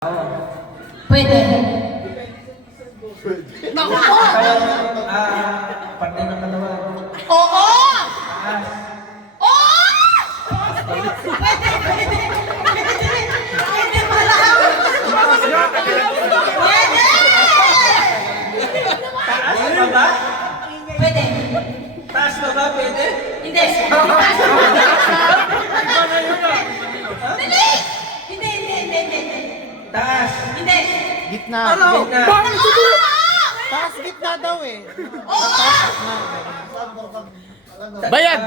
Pwede. Naku po! Parte ng katawan. Oo! Taas. Oo! Pwede, pwede. Pwede pala. Pwede! Taas na baba? Pwede. Taas na ba? Pwede? Hindi. Dali! Hindi. Taas. Hindi. Gitna. Gitna. Taas gitna daw eh. Bayad.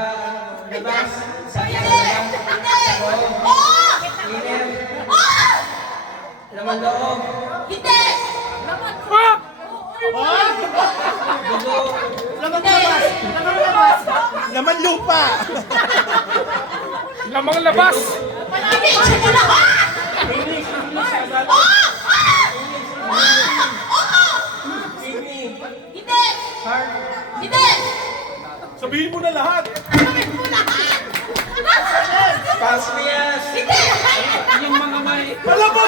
Labas. Sa labas. Oo! Inner. Oo! Laman loob. Hindi! Dugo. Laman lupa. Lamang labas! Malami! Siya mo lahat! English. English. Oo! Oo! Kidney. Hindi! Heart. Hindi! Sabihin mo na lahat! Sabihin mo lahat! Pancreas. Hindi! Yung mga may... Alam mo,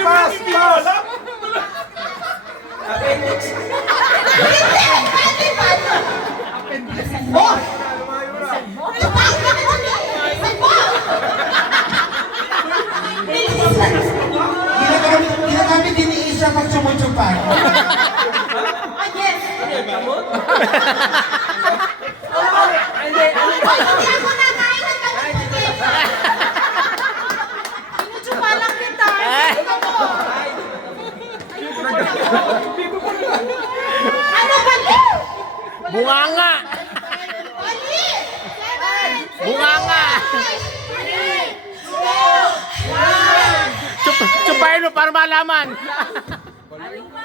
pass. Appendix. Hindi! Pwede ba? Oh! Ginagamit din ni Isa pag sumutsupay. Ah, yes! Kamot. Hindi ako nakain ng kapatid. Sinutsupa lang kita. Ito mo. Ano ba ito? Bunganga. Mali! 7, Bunganga. 6, 5, 4, 3, 2, 1. Chupain mo para malaman. Ano ba